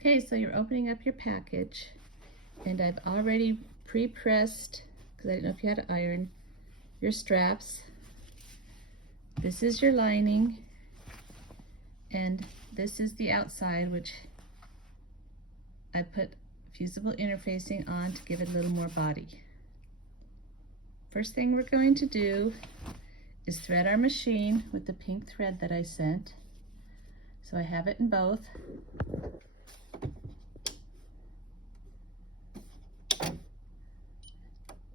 Okay, so you're opening up your package, and I've already pre-pressed, because I didn't know if you had to iron, your straps. This is your lining, and this is the outside, which I put fusible interfacing on to give it a little more body. First thing we're going to do is thread our machine with the pink thread that I sent. So I have it in both.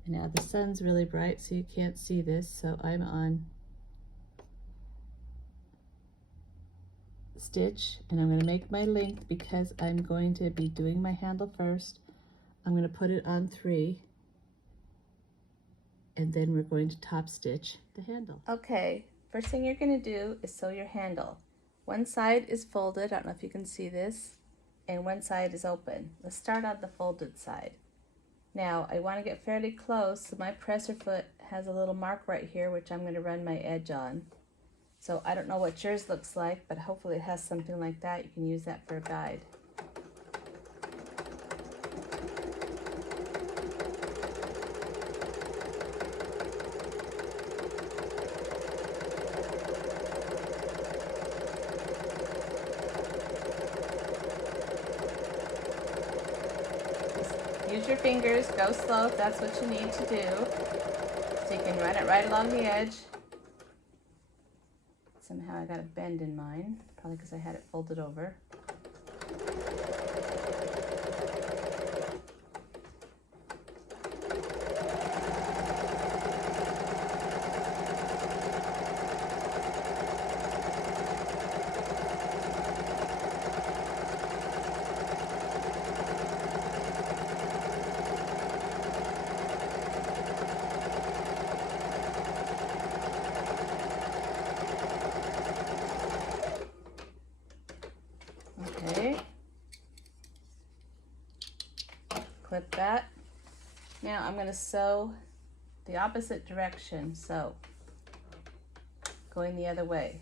Now the sun's really bright, so you can't see this, so I'm on stitch, and I'm going to make my length because I'm going to be doing my handle first. I'm going to put it on 3, and then we're going to top stitch the handle. Okay, first thing you're going to do is sew your handle. One side is folded, I don't know if you can see this, and one side is open. Let's start on the folded side. Now I want to get fairly close, so my presser foot has a little mark right here which I'm going to run my edge on. So I don't know what yours looks like, but hopefully it has something like that. You can use that for a guide. Use your fingers, go slow if that's what you need to do. So you can run it right along the edge. Somehow I got a bend in mine, probably because I had it folded over. Okay, clip that. Now I'm going to sew the opposite direction, so going the other way.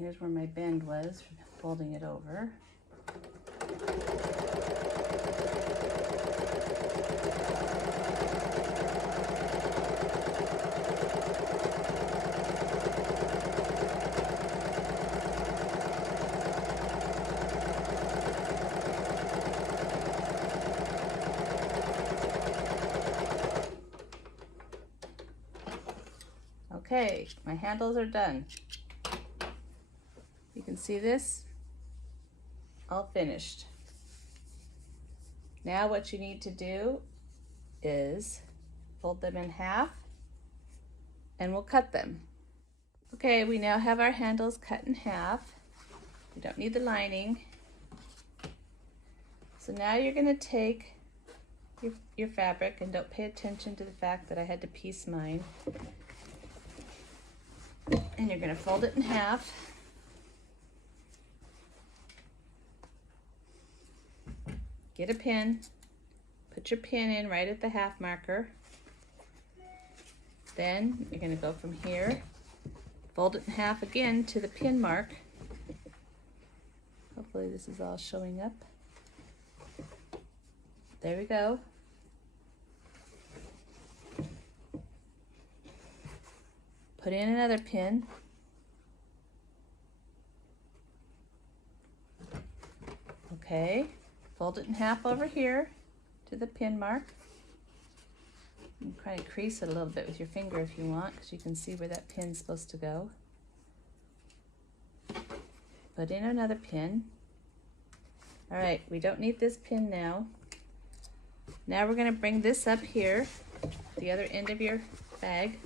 Here's where my bend was, folding it over. Okay, my handles are done. You can see this, all finished. Now what you need to do is fold them in half and we'll cut them. Okay, we now have our handles cut in half. We don't need the lining. So now you're going to take your fabric, and don't pay attention to the fact that I had to piece mine. And you're going to fold it in half. Get a pin, put your pin in right at the half marker. Then you're going to go from here, fold it in half again to the pin mark. Hopefully this is all showing up. There we go. Put in another pin. Okay. Fold it in half over here to the pin mark. You can kind of crease it a little bit with your finger if you want, because you can see where that pin's supposed to go. Put in another pin. All right, we don't need this pin now. Now we're going to bring this up here, the other end of your bag.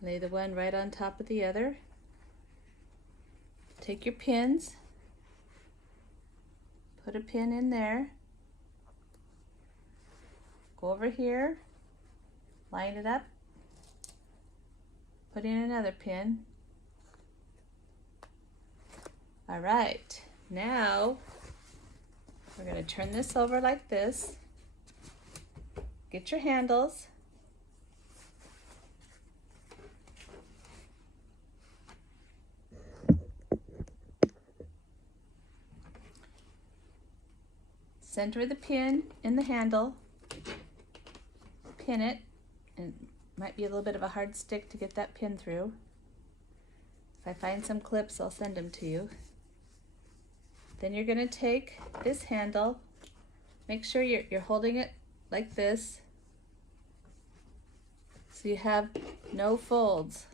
Lay the one right on top of the other. Take your pins, put a pin in there, go over here, line it up, put in another pin. All right, now we're going to turn this over like this. Get your handles. Center the pin in the handle, pin it, and it might be a little bit of a hard stick to get that pin through. If I find some clips, I'll send them to you. Then you're going to take this handle, make sure you're holding it like this so you have no folds.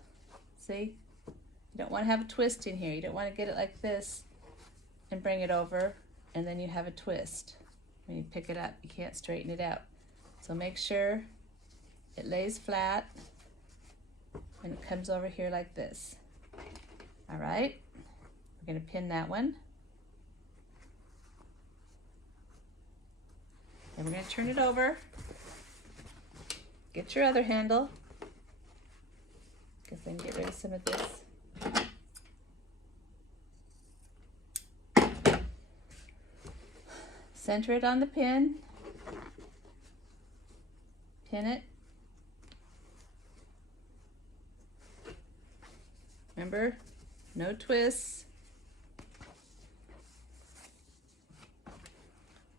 See? You don't want to have a twist in here. You don't want to get it like this and bring it over and then you have a twist. When you pick it up, you can't straighten it out. So make sure it lays flat and it comes over here like this. All right, we're going to pin that one. Then we're going to turn it over. Get your other handle. Guess I can get rid of some of this. Center it on the pin, pin it. Remember, no twists.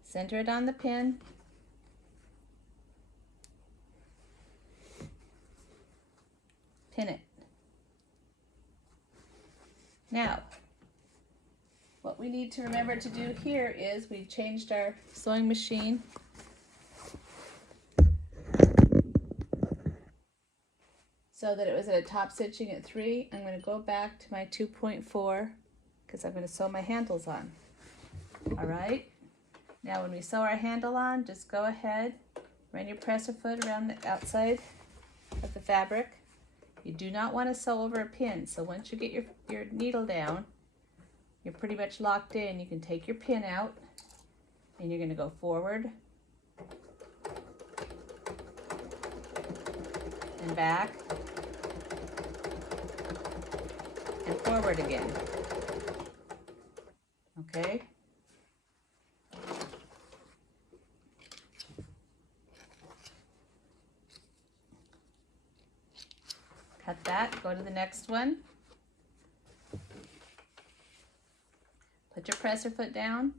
Center it on the pin. Pin it. Now, what we need to remember to do here is we changed our sewing machine so that it was at a top stitching at 3. I'm going to go back to my 2.4 because I'm going to sew my handles on. All right. Now when we sew our handle on, just go ahead, run your presser foot around the outside of the fabric. You do not want to sew over a pin, so once you get your needle down, you're pretty much locked in. You can take your pin out and you're going to go forward and back and forward again. Okay? Cut that, go to the next one. Put your presser foot down.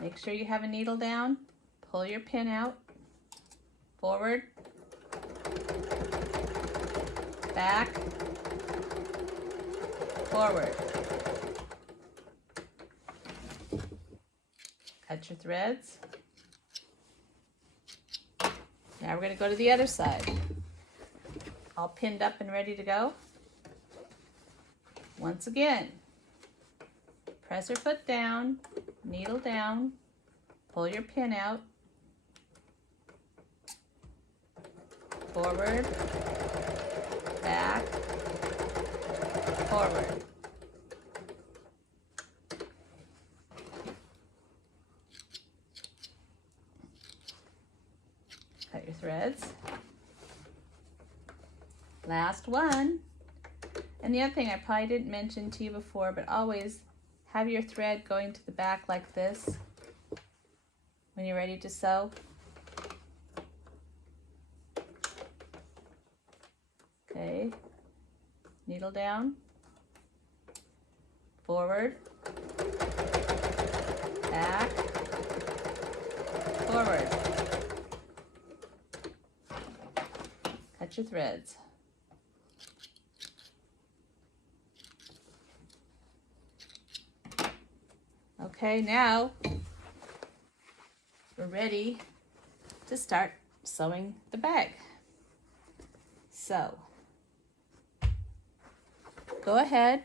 Make sure you have a needle down. Pull your pin out. Forward. Back. Forward. Cut your threads. Now we're going to go to the other side. All pinned up and ready to go. Once again, presser foot down, needle down, pull your pin out, forward, back, forward. Cut your threads. Last one. And the other thing I probably didn't mention to you before, but always have your thread going to the back like this when you're ready to sew. Okay, needle down, forward, back, forward. Cut your threads. Okay, now we're ready to start sewing the bag. So, go ahead.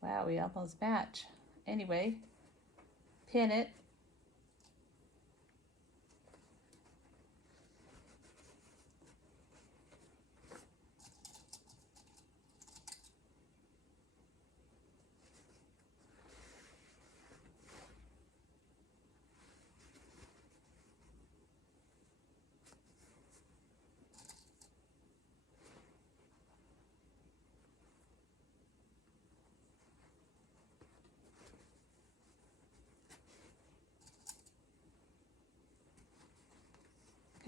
Wow, we almost match. Anyway, pin it.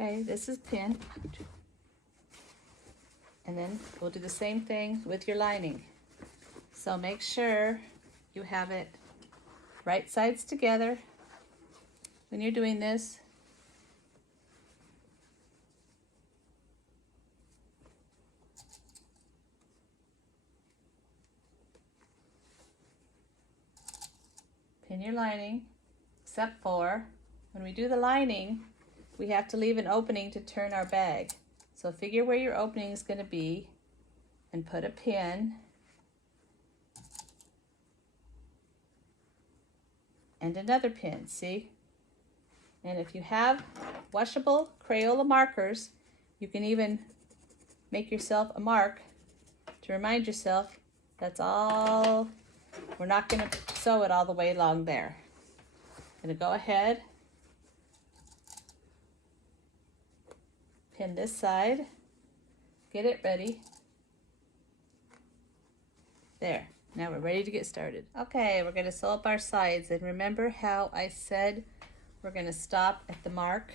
Okay, this is pinned. And then we'll do the same thing with your lining. So make sure you have it right sides together when you're doing this. Pin your lining, except for when we do the lining, we have to leave an opening to turn our bag. So figure where your opening is going to be and put a pin and another pin, see? And if you have washable Crayola markers, you can even make yourself a mark to remind yourself that's all. We're not going to sew it all the way along there. I'm going to go ahead, pin this side, get it ready. There, now we're ready to get started. Okay, we're going to sew up our sides, and remember how I said we're going to stop at the mark?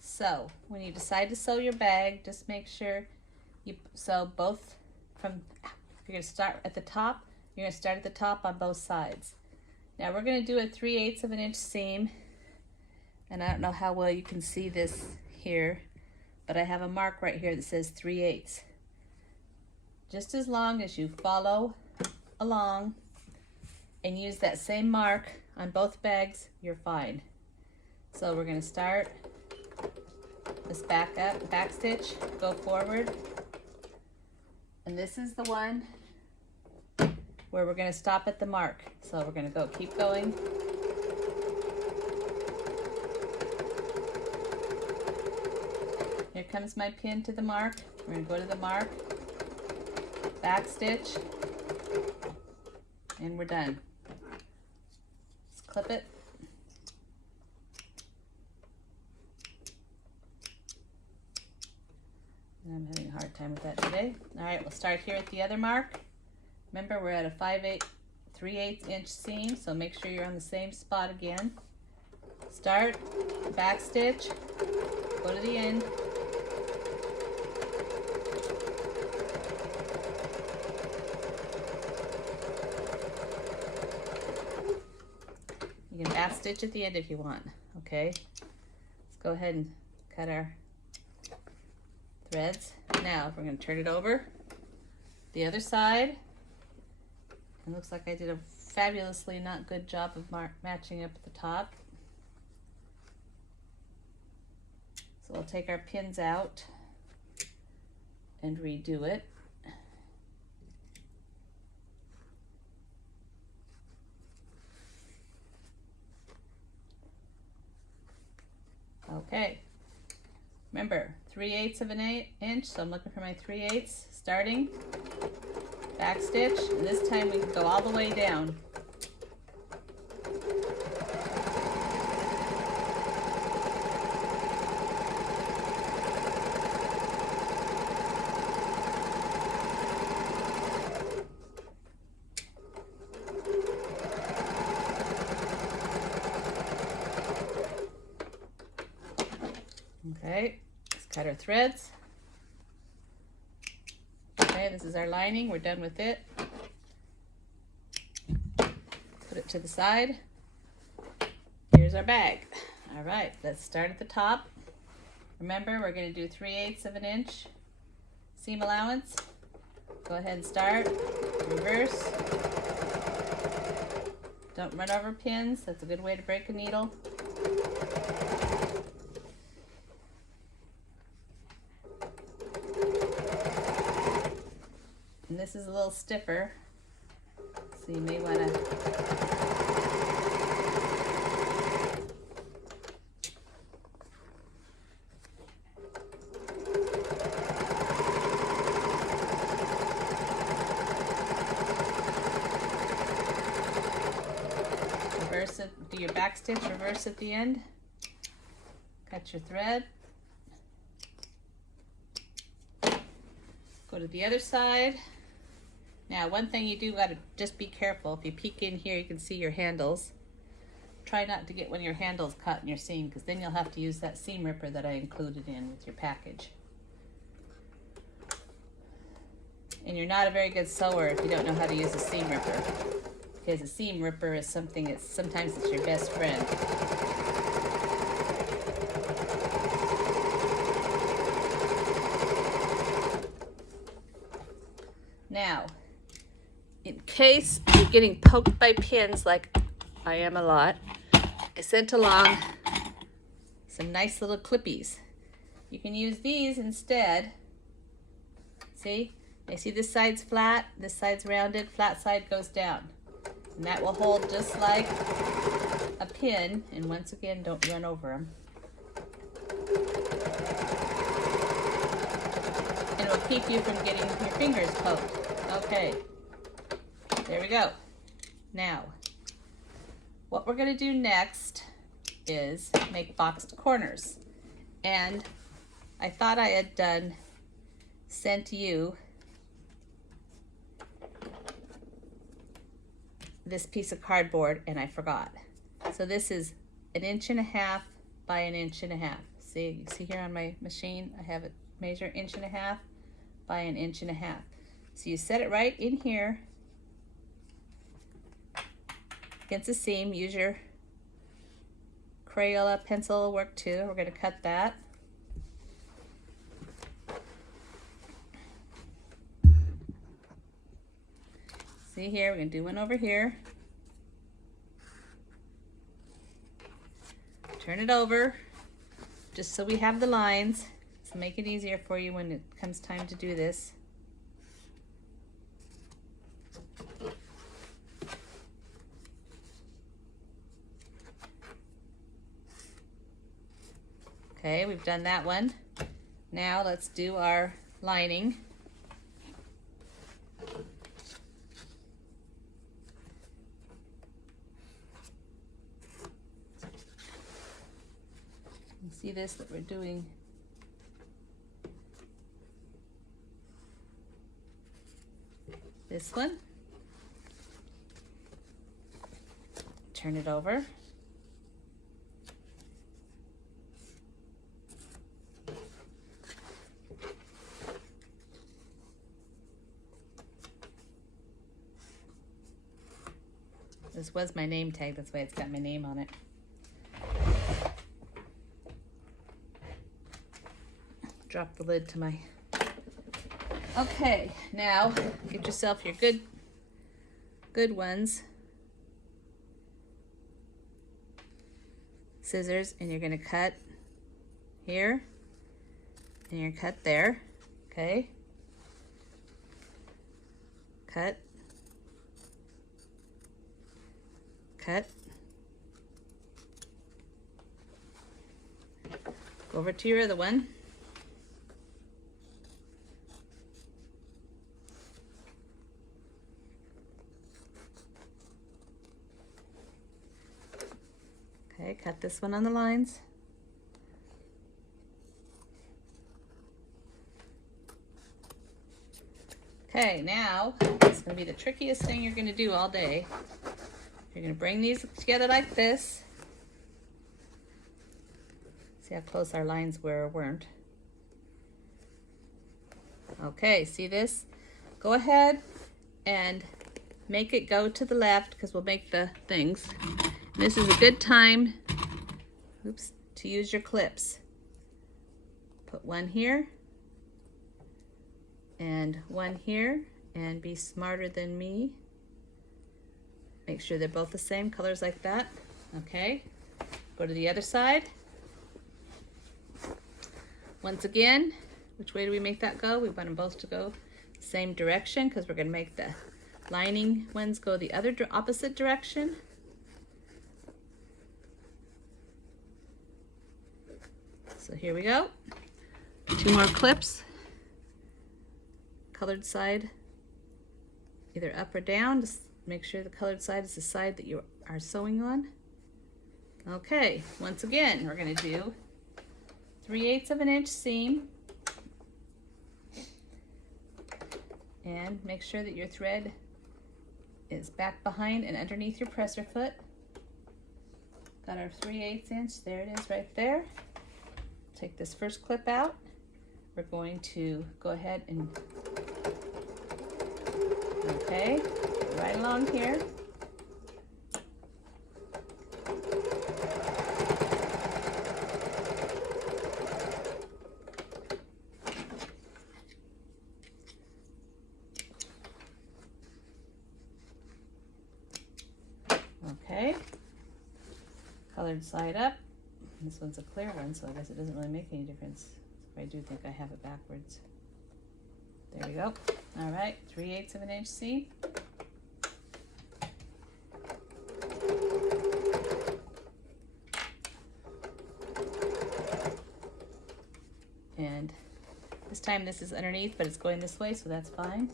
So when you decide to sew your bag, just make sure you sew both from, you're going to start at the top, you're going to start at the top on both sides. Now we're going to do a 3/8 of an inch seam, and I don't know how well you can see this here, but I have a mark right here that says 3/8. Just as long as you follow along and use that same mark on both bags, you're fine. So we're going to start this back stitch, go forward, and this is the one where we're going to stop at the mark. So we're going to keep going. Here comes my pin to the mark. We're going to go to the mark, back stitch, and we're done. Let's clip it. And I'm having a hard time with that today. All right, we'll start here at the other mark. Remember, we're at a 3/8 inch seam, so make sure you're on the same spot again. Start, back stitch, go to the end. You can back stitch at the end if you want, okay? Let's go ahead and cut our threads. Now we're going to turn it over the other side. It looks like I did a fabulously not good job of matching up at the top. So we'll take our pins out and redo it. Okay, remember 3/8 of an inch, so I'm looking for my 3/8, starting, back stitch, and this time we can go all the way down. Okay, let's cut our threads. Okay, this is our lining. We're done with it. Put it to the side. Here's our bag. All right, let's start at the top. Remember, we're going to do 3/8 of an inch seam allowance. Go ahead and start. Reverse. Don't run over pins. That's a good way to break a needle. And this is a little stiffer, so you may want to reverse it, do your back stitch, reverse at the end, cut your thread, go to the other side. Now, one thing you do got to just be careful. If you peek in here, you can see your handles. try not to get one of your handles caught in your seam, because then you'll have to use that seam ripper that I included in with your package. And you're not a very good sewer if you don't know how to use a seam ripper, because a seam ripper is something that's sometimes it's your best friend. Now, in case you're getting poked by pins like I am a lot, I sent along some nice little clippies. You can use these instead. See? I see this side's flat, this side's rounded, flat side goes down. And that will hold just like a pin. And once again, don't run over them. And it will keep you from getting your fingers poked. Okay, there we go. Now, what we're going to do next is make boxed corners. And I thought I had sent you this piece of cardboard, and I forgot. So this is 1.5 inches by 1.5 inches. See, you see here on my machine, I have it measure 1.5 inches by 1.5 inches. So you set it right in here against the seam. Use your Crayola pencil, will work too. We're going to cut that. See here, we're going to do one over here. Turn it over just so we have the lines. So make it easier for you when it comes time to do this. Okay, we've done that one. Now let's do our lining. You see this that we're doing this one. Turn it over. This was my name tag, that's why it's got my name on it. Drop the lid to my... Okay, now get yourself your good ones. Scissors, and you're gonna cut here, and you're gonna cut there, okay? Cut. Cut. Go over to your other one. Okay, cut this one on the lines. Okay, now it's going to be the trickiest thing you're going to do all day. You're going to bring these together like this. See how close our lines were or weren't. Okay, see this? Go ahead and make it go to the left, because we'll make the things. This is a good time, oops, to use your clips. Put one here and one here, and be smarter than me. Make sure they're both the same colors like that. Okay, go to the other side. Once again, which way do we make that go? We want them both to go the same direction, because we're going to make the lining ones go the other opposite direction. So here we go. 2 more clips. Colored side, either up or down. Just make sure the colored side is the side that you are sewing on. Okay, once again, we're going to do 3/8 of an inch seam. And make sure that your thread is back behind and underneath your presser foot. got our 3/8 inch. There it is right there. Take this first clip out. We're going to go ahead and, okay, right along here. Okay, colored side up. This one's a clear one, so I guess it doesn't really make any difference. I do think I have it backwards. There we go. All right, 3/8 of an inch seam. And this time this is underneath, but it's going this way, so that's fine.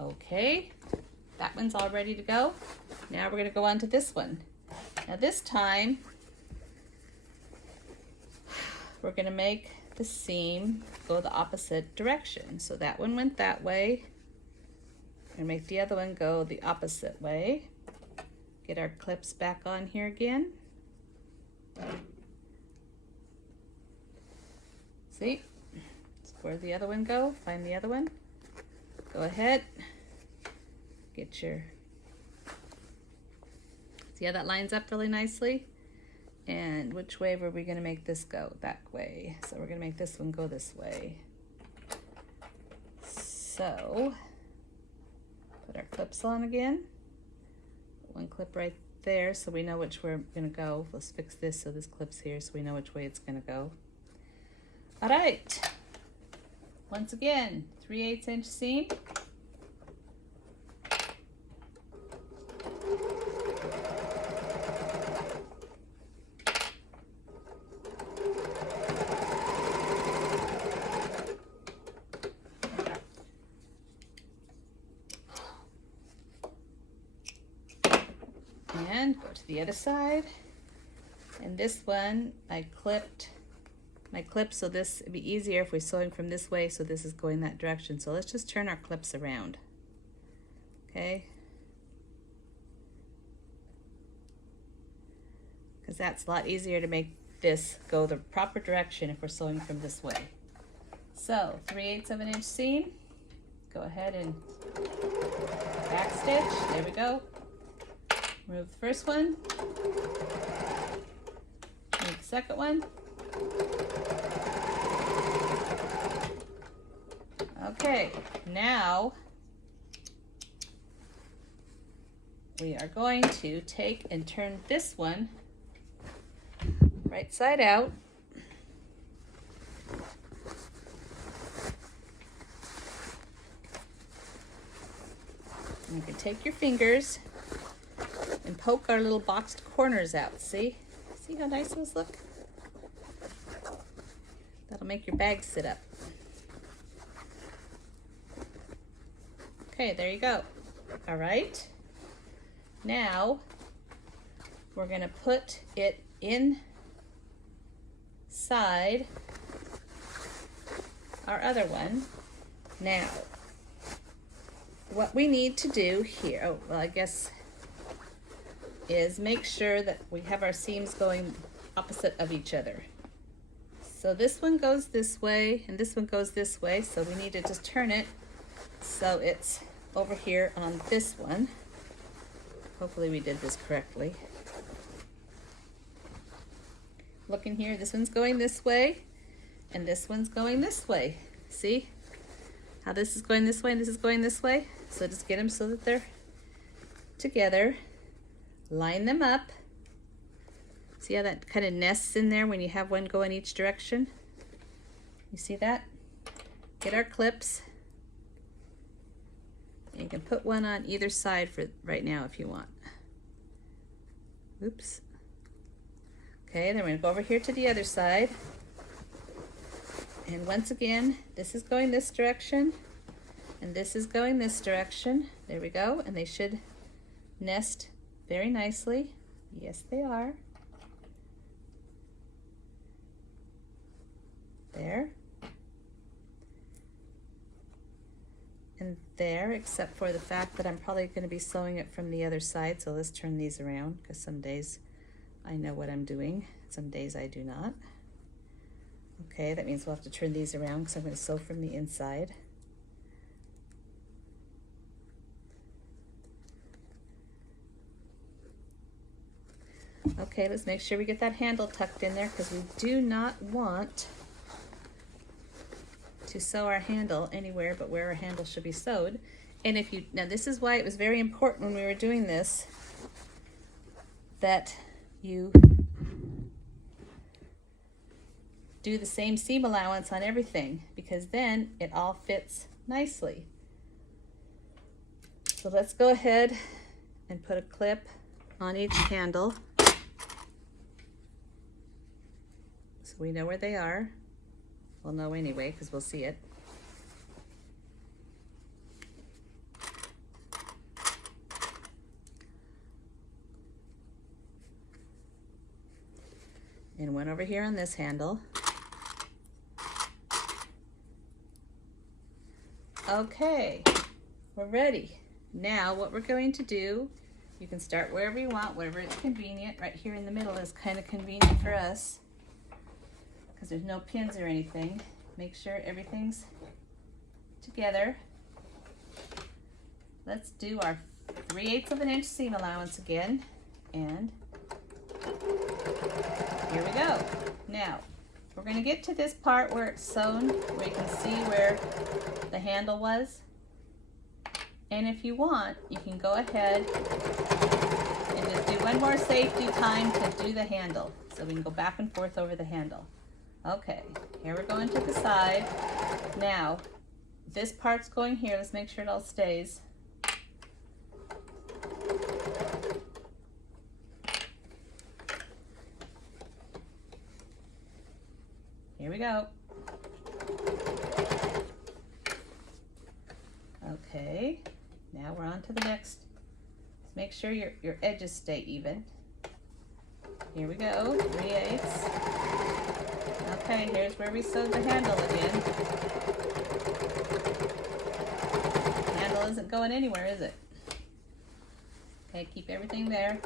Okay, that one's all ready to go. Now we're going to go on to this one. Now this time, we're going to make the seam go the opposite direction. So that one went that way. We're going to make the other one go the opposite way. Get our clips back on here again. See? Where'd the other one go? Find the other one. Go ahead. Get your, see how that lines up really nicely? And which way were we going to make this go? That way. So we're going to make this one go this way. So, put our clips on again. Put one clip right there so we know which way we're going to go. Let's fix this so this clip's here so we know which way it's going to go. All right. Once again, 3/8 inch seam. And go to the other side. And this one, I clipped my clip so this would be easier if we're sewing from this way, so this is going that direction. So let's just turn our clips around. Okay? Because that's a lot easier to make this go the proper direction if we're sewing from this way. So 3/8 of an inch seam. Go ahead and back stitch. There we go. Remove the first one. Remove the second one. Okay, now we are going to take and turn this one right side out. And you can take your fingers and poke our little boxed corners out. See? See how nice those look? That'll make your bag sit up. Okay, there you go. All right. Now, we're gonna put it inside our other one. Now, what we need to do here, oh, well, I guess, is make sure that we have our seams going opposite of each other. So this one goes this way and this one goes this way, so we need to just turn it so it's over here on this one. Hopefully we did this correctly. Look in here, this one's going this way and this one's going this way. See how this is going this way and this is going this way? So just get them so that they're together. Line them up. See how that kind of nests in there when you have one going each direction? You see that? Get our clips. And you can put one on either side for right now if you want. Oops. Okay, then we're going to go over here to the other side. And once again, this is going this direction, and this is going this direction. There we go, and they should nest very nicely. Yes, they are. there and there, except for the fact that I'm probably going to be sewing it from the other side. So let's turn these around, because some days I know what I'm doing, some days I do not. Okay, that means we'll have to turn these around because I'm going to sew from the inside. Okay, let's make sure we get that handle tucked in there, because we do not want to sew our handle anywhere but where our handle should be sewed. And if you, now this is why it was very important when we were doing this, that you do the same seam allowance on everything, because then it all fits nicely. So let's go ahead and put a clip on each handle so we know where they are. We'll know anyway because we'll see it. And one over here on this handle. Okay, we're ready. Now what we're going to do, you can start wherever you want, wherever it's convenient. Right here in the middle is kind of convenient for us because there's no pins or anything. Make sure everything's together. Let's do our 3/8 of an inch seam allowance again, and here we go. Now we're going to get to this part where it's sewn, where you can see where the handle was. And if you want, you can go ahead and just do one more safety time to do the handle. So we can go back and forth over the handle. Okay, here we're going to the side. Now, this part's going here. Let's make sure it all stays. Here we go. Okay, now we're on to the next. Let's make sure your edges stay even. Here we go, 3/8. Okay, here's where we sewed the handle again. The handle isn't going anywhere, is it? Okay, keep everything there.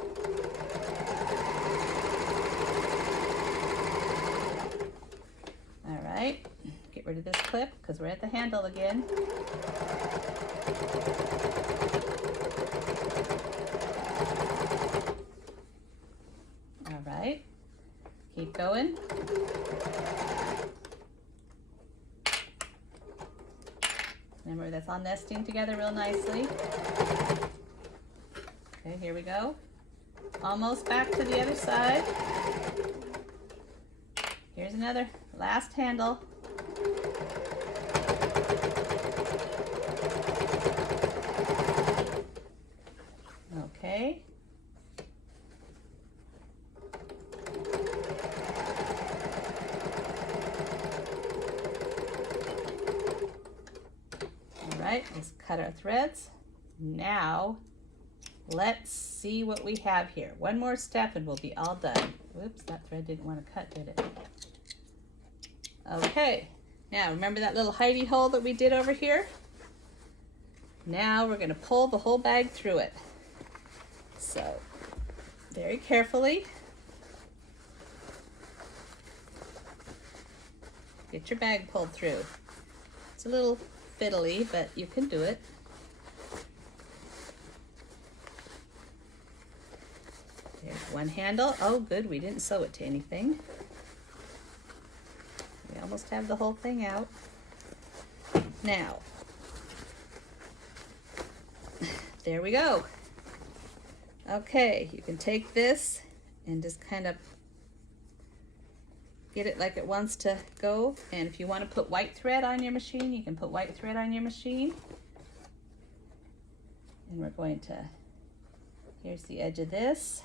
All right, get rid of this clip because we're at the handle again. All right, keep going. Remember, that's all nesting together real nicely. Okay, here we go. Almost back to the other side. Here's another last handle. Okay. All right, let's cut our threads. Now, let's see what we have here. One more step and we'll be all done. Whoops, that thread didn't want to cut, did it? Okay, now remember that little hidey hole that we did over here? Now we're going to pull the whole bag through it. So, very carefully, get your bag pulled through. It's a little fiddly, but you can do it. There's one handle. Oh, good, we didn't sew it to anything. We almost have the whole thing out. Now, there we go. Okay, you can take this and just kind of get it like it wants to go. And if you want to put white thread on your machine, you can put white thread on your machine. And we're going to, here's the edge of this.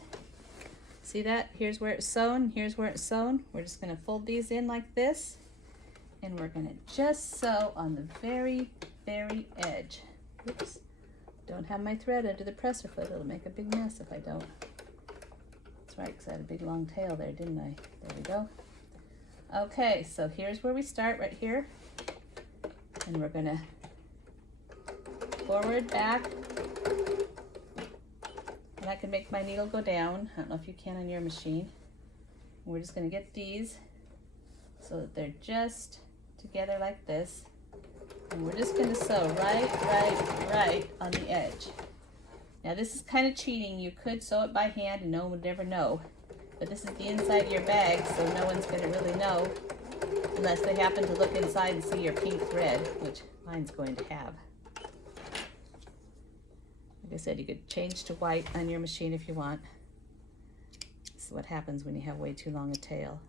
See that? Here's where it's sewn, here's where it's sewn. We're just going to fold these in like this. And we're going to just sew on the very, very edge. Oops. Don't have my thread under the presser foot. It'll make a big mess if I don't. That's right, because I had a big long tail there, didn't I? There we go. Okay, so here's where we start, right here. And we're gonna forward, back, and I can make my needle go down. I don't know if you can on your machine. We're just gonna get these so that they're just together like this. And we're just gonna sew right on the edge. Now this is kind of cheating. You could sew it by hand and no one would ever know. But this is the inside of your bag, so no one's gonna really know unless they happen to look inside and see your pink thread, which mine's going to have. Like I said, you could change to white on your machine if you want. This is what happens when you have way too long a tail.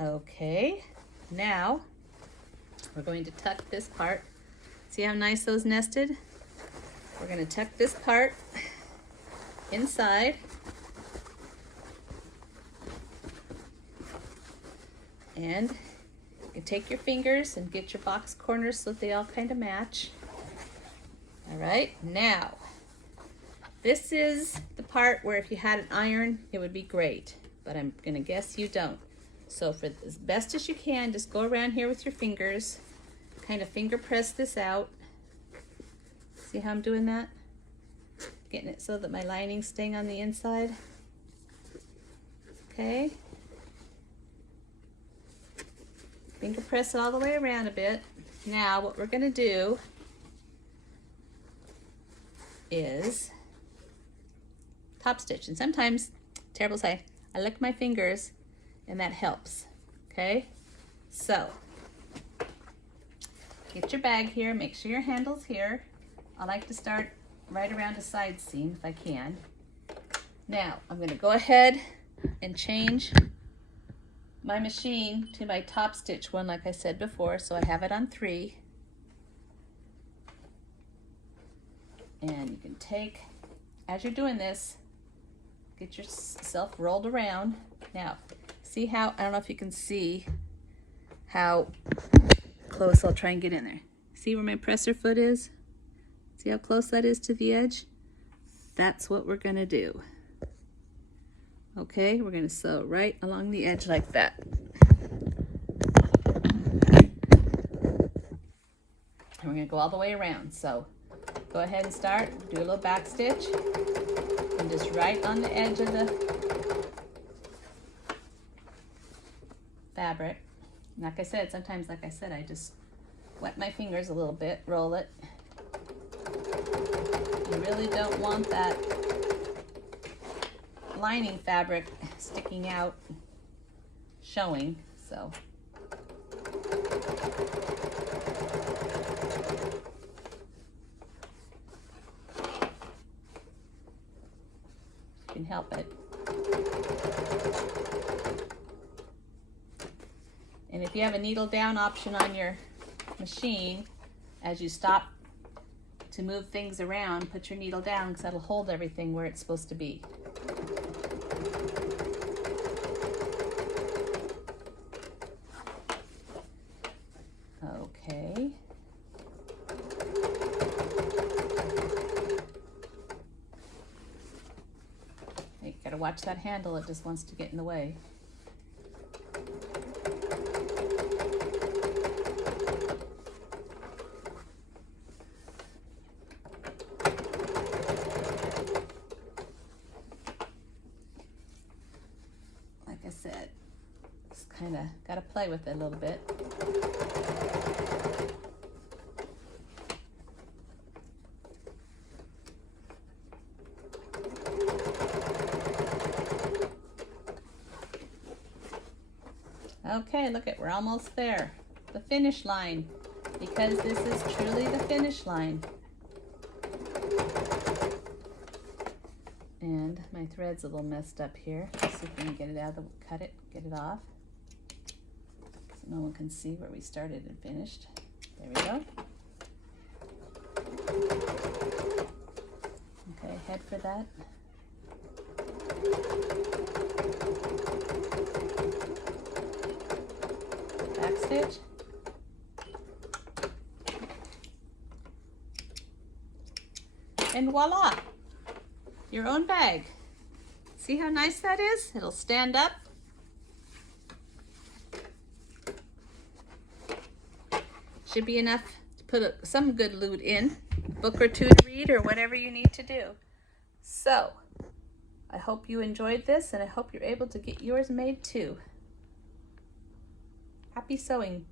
Okay, now we're going to tuck this part. See how nice those nested? We're going to tuck this part inside. And you take your fingers and get your box corners so that they all kind of match. All right, now this is the part where if you had an iron, it would be great, but I'm gonna guess you don't. So for as best as you can, just go around here with your fingers, kind of finger press this out. See how I'm doing that? Getting it so that my lining's staying on the inside. Okay. Finger press it all the way around a bit. Now what we're gonna do is top stitch. And sometimes, terrible say, I lick my fingers and that helps, okay? So, get your bag here, make sure your handle's here. I like to start right around a side seam if I can. Now, I'm gonna go ahead and change my machine to my top stitch one like I said before, so I have it on 3. And you can take, as you're doing this, get yourself rolled around. Now, see how, I don't know if you can see how close, I'll try and get in there. See where my presser foot is? See how close that is to the edge? That's what we're gonna do. Okay, we're gonna sew right along the edge like that. And we're gonna go all the way around. So go ahead and start, do a little back stitch, and just right on the edge of the fabric. And like I said, sometimes, like I said, I just wet my fingers a little bit, roll it. You really don't want that lining fabric sticking out, showing, so. You can help it. And if you have a needle down option on your machine, as you stop to move things around, put your needle down because that'll hold everything where it's supposed to be. Okay. You gotta watch that handle, it just wants to get in the way. Like I said, just kind of gotta play with it a little bit. Okay, look at, we're almost there. The finish line, because this is truly the finish line. And my thread's a little messed up here. Let's see if we can get it out, cut it, get it off. So no one can see where we started and finished. There we go. Okay, head for that. Back stitch. And voila, your own bag. See how nice that is? It'll stand up. Should be enough to put some good loot in, a book or two to read or whatever you need to do. So, I hope you enjoyed this, and I hope you're able to get yours made too. Happy sewing!